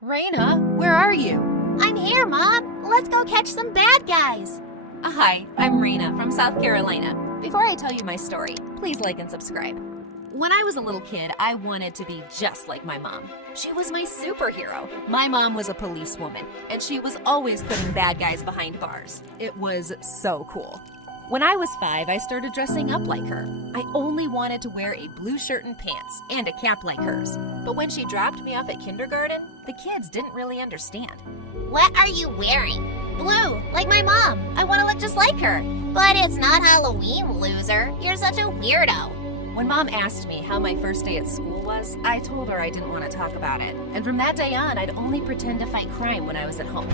Raina, where are you? I'm here, Mom. Let's go catch some bad guys. Hi, I'm Raina from South Carolina. Before I tell you my story, please like and subscribe. When I was a little kid, I wanted to be just like my mom. She was my superhero. My mom was a policewoman, and she was always putting bad guys behind bars. It was so cool. When I was 5, I started dressing up like her. I only wanted to wear a blue shirt and pants and a cap like hers. But when she dropped me off at kindergarten, the kids didn't really understand. What are you wearing? Blue, like my mom. I want to look just like her. But it's not Halloween, loser. You're such a weirdo. When Mom asked me how my first day at school was, I told her I didn't want to talk about it. And from that day on, I'd only pretend to fight crime when I was at home.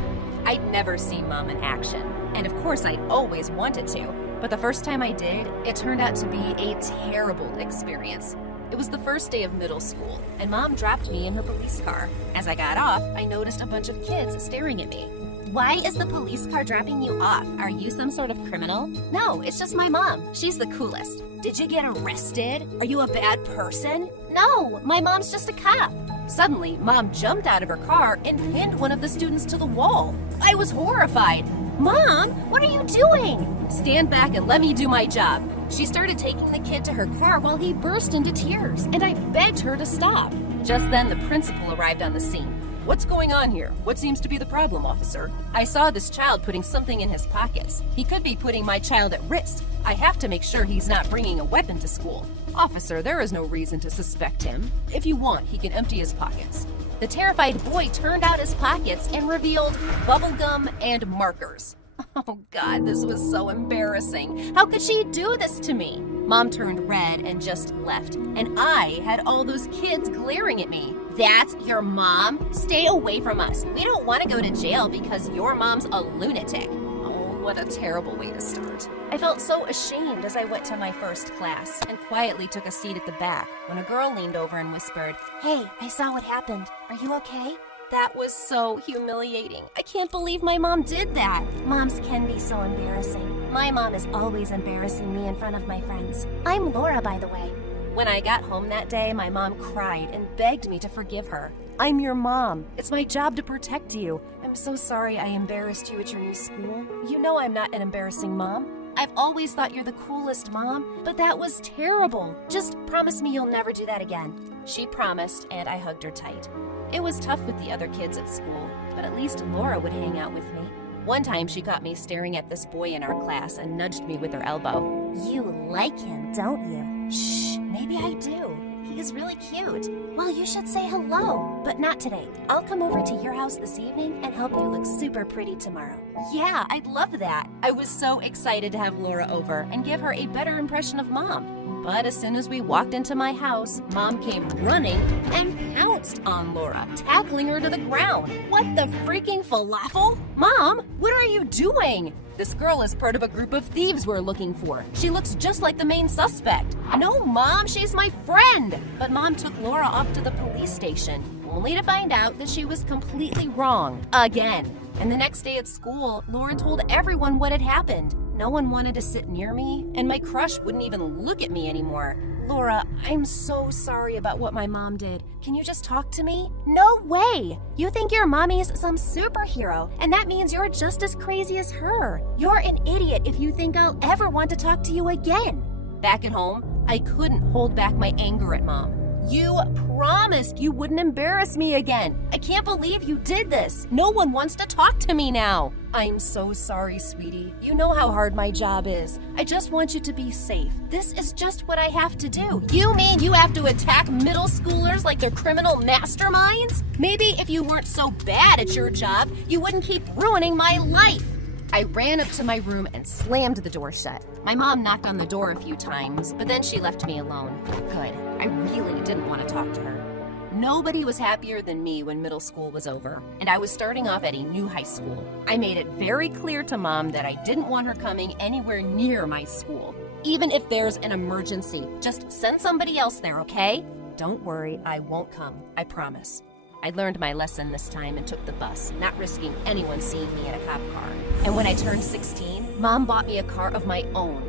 I'd never seen Mom in action. And of course, I'd always wanted to. But the first time I did, it turned out to be a terrible experience. It was the first day of middle school, and Mom dropped me in her police car. As I got off, I noticed a bunch of kids staring at me. Why is the police car dropping you off? Are you some sort of criminal? No, it's just my mom. She's the coolest. Did you get arrested? Are you a bad person? No, my mom's just a cop. Suddenly, Mom jumped out of her car and pinned one of the students to the wall. I was horrified. Mom, what are you doing? Stand back and let me do my job. She started taking the kid to her car while he burst into tears, and I begged her to stop. Just then, the principal arrived on the scene. What's going on here? What seems to be the problem, officer? I saw this child putting something in his pockets. He could be putting my child at risk. I have to make sure he's not bringing a weapon to school. Officer, there is no reason to suspect him. If you want, he can empty his pockets. The terrified boy turned out his pockets and revealed bubblegum and markers. Oh God, this was so embarrassing. How could she do this to me? Mom turned red and just left, and I had all those kids glaring at me. That's your mom? Stay away from us. We don't want to go to jail because your mom's a lunatic. Oh, what a terrible way to start. I felt so ashamed as I went to my first class and quietly took a seat at the back when a girl leaned over and whispered, Hey, I saw what happened. Are you okay? That was so humiliating. I can't believe my mom did that. Moms can be so embarrassing. My mom is always embarrassing me in front of my friends. I'm Laura, by the way. When I got home that day, my mom cried and begged me to forgive her. I'm your mom. It's my job to protect you. I'm so sorry I embarrassed you at your new school. You know I'm not an embarrassing mom. I've always thought you're the coolest mom, but that was terrible. Just promise me you'll never do that again. She promised, and I hugged her tight. It was tough with the other kids at school, but at least Laura would hang out with me. One time she caught me staring at this boy in our class and nudged me with her elbow. You like him, don't you? Shh, maybe I do. He is really cute. Well, you should say hello, but not today. I'll come over to your house this evening and help you look super pretty tomorrow. Yeah, I'd love that. I was so excited to have Laura over and give her a better impression of Mom. But as soon as we walked into my house, Mom came running and pounced on Laura, tackling her to the ground. What the freaking falafel? Mom, what are you doing? This girl is part of a group of thieves we're looking for. She looks just like the main suspect. No, Mom, she's my friend. But Mom took Laura off to the police station, only to find out that she was completely wrong again. And the next day at school, Laura told everyone what had happened. No one wanted to sit near me, and my crush wouldn't even look at me anymore. Laura, I'm so sorry about what my mom did. Can you just talk to me? No way! You think your mommy's some superhero, and that means you're just as crazy as her. You're an idiot if you think I'll ever want to talk to you again. Back at home, I couldn't hold back my anger at Mom. You promised you wouldn't embarrass me again. I can't believe you did this. No one wants to talk to me now. I'm so sorry, sweetie. You know how hard my job is. I just want you to be safe. This is just what I have to do. You mean you have to attack middle schoolers like they're criminal masterminds? Maybe if you weren't so bad at your job, you wouldn't keep ruining my life. I ran up to my room and slammed the door shut. My mom knocked on the door a few times, but then she left me alone. Good. I really didn't want to talk to her. Nobody was happier than me when middle school was over, and I was starting off at a new high school. I made it very clear to Mom that I didn't want her coming anywhere near my school. Even if there's an emergency, just send somebody else there, okay? Don't worry, I won't come. I promise. I learned my lesson this time and took the bus, not risking anyone seeing me in a cop car. And when I turned 16, Mom bought me a car of my own.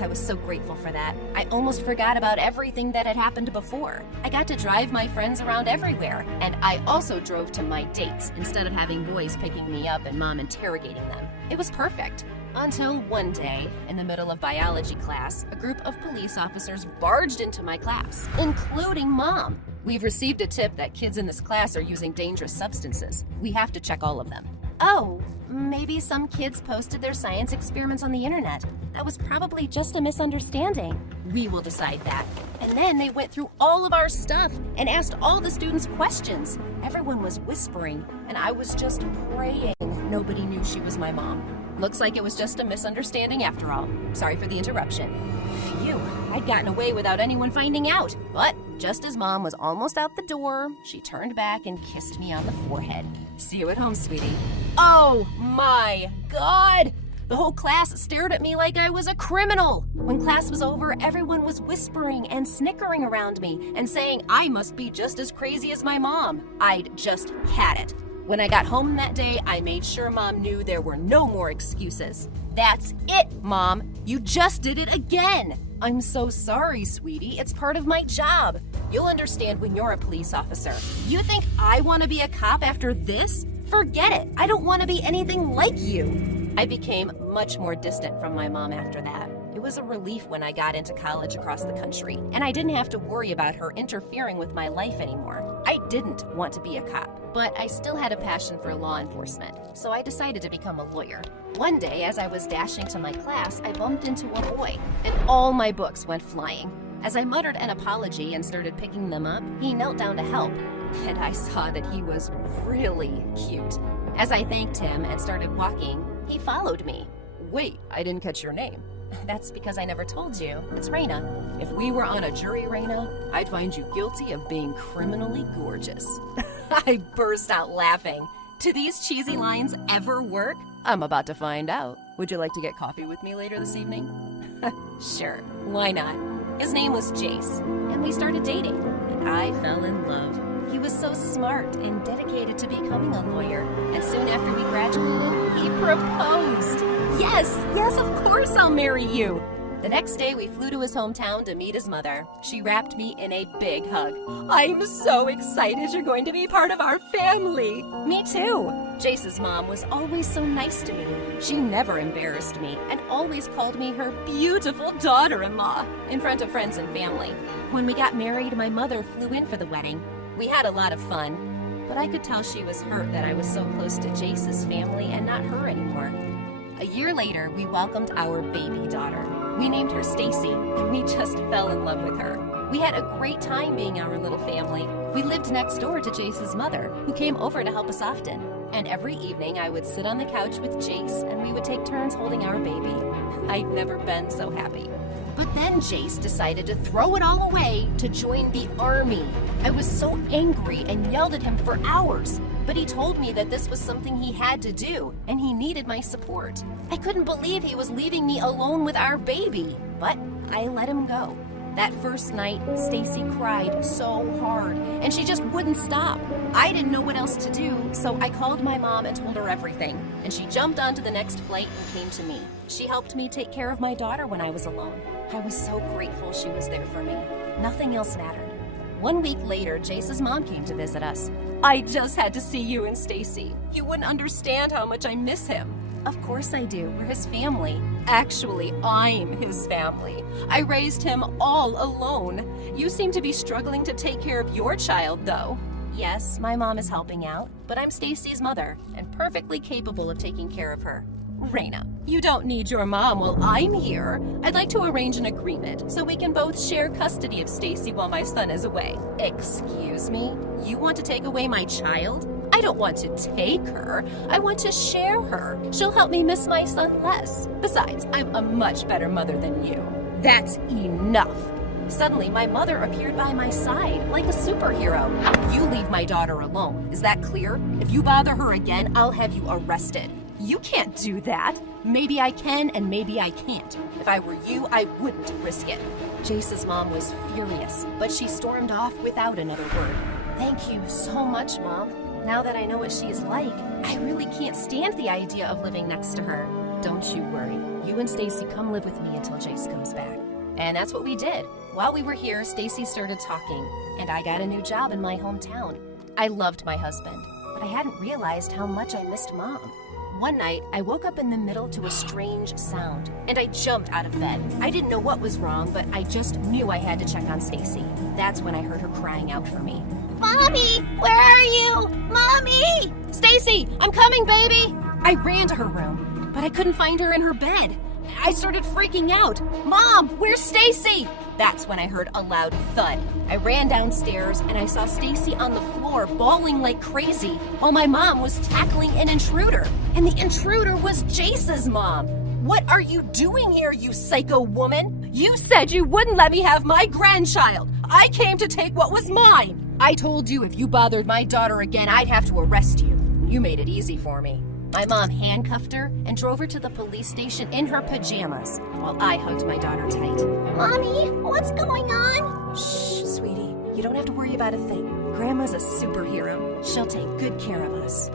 I was so grateful for that. I almost forgot about everything that had happened before. I got to drive my friends around everywhere, and I also drove to my dates instead of having boys picking me up and Mom interrogating them. It was perfect. Until one day, in the middle of biology class, a group of police officers barged into my class, including Mom. We've received a tip that kids in this class are using dangerous substances. We have to check all of them. Oh, maybe some kids posted their science experiments on the internet. That was probably just a misunderstanding. We will decide that. And then they went through all of our stuff and asked all the students questions. Everyone was whispering, and I was just praying nobody knew she was my mom. Looks like it was just a misunderstanding after all. Sorry for the interruption. Phew, I'd gotten away without anyone finding out. But just as Mom was almost out the door, she turned back and kissed me on the forehead. See you at home, sweetie. Oh my God! The whole class stared at me like I was a criminal. When class was over, everyone was whispering and snickering around me and saying I must be just as crazy as my mom. I'd just had it. When I got home that day, I made sure Mom knew there were no more excuses. That's it, Mom. You just did it again. I'm so sorry, sweetie. It's part of my job. You'll understand when you're a police officer. You think I want to be a cop after this? Forget it. I don't want to be anything like you. I became much more distant from my mom after that. It was a relief when I got into college across the country, and I didn't have to worry about her interfering with my life anymore. I didn't want to be a cop, but I still had a passion for law enforcement, so I decided to become a lawyer. One day, as I was dashing to my class, I bumped into a boy, and all my books went flying. As I muttered an apology and started picking them up, he knelt down to help, and I saw that he was really cute. As I thanked him and started walking, he followed me. Wait, I didn't catch your name. That's because I never told you. It's Raina. If we were on a jury, Raina, I'd find you guilty of being criminally gorgeous. I burst out laughing. Do these cheesy lines ever work? I'm about to find out. Would you like to get coffee with me later this evening? Sure, why not? His name was Jace, and we started dating, and I fell in love. He was so smart and dedicated to becoming a lawyer, and soon after we graduated, he proposed. Yes, of course I'll marry you. The next day, we flew to his hometown to meet his mother. She wrapped me in a big hug. I'm so excited you're going to be part of our family. Me too. Jace's mom was always so nice to me. She never embarrassed me and always called me her beautiful daughter-in-law in front of friends and family. When we got married, my mother flew in for the wedding. We had a lot of fun, but I could tell she was hurt that I was so close to Jace's family and not her anymore. A year later, we welcomed our baby daughter. We named her Stacy, and we just fell in love with her. We had a great time being our little family. We lived next door to Jace's mother, who came over to help us often. And every evening, I would sit on the couch with Jace, and we would take turns holding our baby. I'd never been so happy. But then Jace decided to throw it all away to join the army. I was so angry and yelled at him for hours. But he told me that this was something he had to do, and he needed my support. I couldn't believe he was leaving me alone with our baby, but I let him go. That first night, Stacy cried so hard, and she just wouldn't stop. I didn't know what else to do, so I called my mom and told her everything, and she jumped onto the next flight and came to me. She helped me take care of my daughter when I was alone. I was so grateful she was there for me. Nothing else mattered. 1 week later, Jace's mom came to visit us. I just had to see you and Stacy. You wouldn't understand how much I miss him. Of course I do. We're his family. Actually, I'm his family. I raised him all alone. You seem to be struggling to take care of your child, though. Yes, my mom is helping out, but I'm Stacy's mother and perfectly capable of taking care of her. Raina, you don't need your mom while I'm here. I'd like to arrange an agreement so we can both share custody of Stacy while my son is away. Excuse me? You want to take away my child? I don't want to take her. I want to share her. She'll help me miss my son less. Besides, I'm a much better mother than you. That's enough. Suddenly, my mother appeared by my side like a superhero. You leave my daughter alone. Is that clear? If you bother her again, I'll have you arrested. You can't do that. Maybe I can and maybe I can't. If I were you, I wouldn't risk it. Jace's mom was furious, but she stormed off without another word. Thank you so much, Mom. Now that I know what she is like, I really can't stand the idea of living next to her. Don't you worry. You and Stacy come live with me until Jace comes back. And that's what we did. While we were here, Stacy started talking, and I got a new job in my hometown. I loved my husband, but I hadn't realized how much I missed Mom. One night, I woke up in the middle to a strange sound, and I jumped out of bed. I didn't know what was wrong, but I just knew I had to check on Stacy. That's when I heard her crying out for me. Mommy, where are you? Mommy! Stacy, I'm coming, baby! I ran to her room, but I couldn't find her in her bed. I started freaking out. Mom, where's Stacy? That's when I heard a loud thud. I ran downstairs and I saw Stacy on the floor bawling like crazy while my mom was tackling an intruder. And the intruder was Jace's mom. What are you doing here, you psycho woman? You said you wouldn't let me have my grandchild. I came to take what was mine. I told you if you bothered my daughter again, I'd have to arrest you. You made it easy for me. My mom handcuffed her and drove her to the police station in her pajamas while I hugged my daughter tight. Mommy, what's going on? Shh, sweetie. You don't have to worry about a thing. Grandma's a superhero. She'll take good care of us.